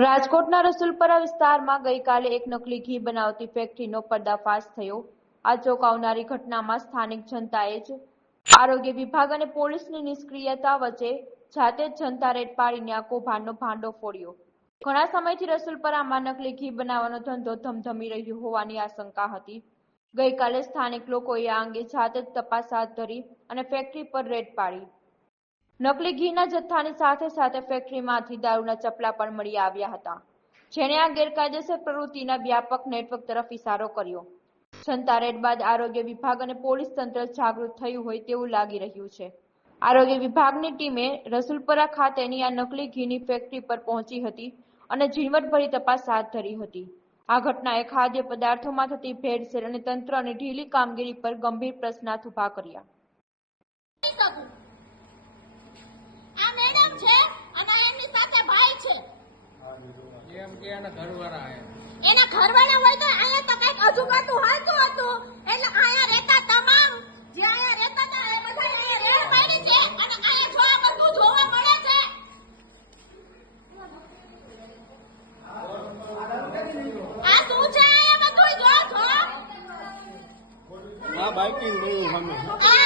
રાજકોટના રસુલપરા વિસ્તારમાં ગઈકાલે એક નકલી ઘી બનાવતી ફેક્ટરીનો પર્દાફાશ થયો। આ ચોંકાવનારી ઘટનામાં સ્થાનિક જનતાએ જ આરોગ્ય વિભાગ અને પોલીસની નિષ્ક્રિયતા વચ્ચે જાતે જ જનતા રેડ પાડીને આ કૌભાંડનો ભાંડો ફોડ્યો। ઘણા સમયથી રસુલપરામાં નકલી ઘી બનાવવાનો ધંધો ધમધમી રહ્યો હોવાની આશંકા હતી। ગઈકાલે સ્થાનિક લોકોએ આ અંગે જાતે જ તપાસ હાથ ધરી અને ફેક્ટરી પર રેડ પાડી। નકલી ઘીના જથ્થાની સાથે સાથે ફેક્ટરીમાંથી દારૂના ચપલા પણ મળી આવ્યા હતા, જેણે આ ગેરકાયદેસર પ્રવૃત્તિના વ્યાપક નેટવર્ક તરફ ઇશારો કર્યો। જનતા રેડ બાદ આરોગ્ય વિભાગ અને પોલીસ તંત્ર જાગૃત થયું હોય તેવું લાગી રહ્યું છે। આરોગ્ય વિભાગની ટીમે રસુલપરા ખાતેની આ નકલી ઘીની ફેક્ટરી પર પહોંચી હતી અને ઝીણવટભરી તપાસ હાથ ધરી હતી। આ ઘટનાએ ખાદ્ય પદાર્થોમાં થતી ભેળસેળ અને તંત્રની ઢીલી કામગીરી પર ગંભીર પ્રશ્નાર્થ ઉભા કર્યા। એના ઘરવાળા હોય તો અહીંયા તો કઈક અજુબાતું હાલતું હતું, એટલે અહીંયા રહેતા તમામ જે અહીંયા રહેતા હતા એ બધા અહીંયા રેડ પાડી છે અને અહીંયા જો આ બધું જોવા મળે છે। આ શું છે અહીંયા બધું જો આ બાઇકિંગ બધું સામે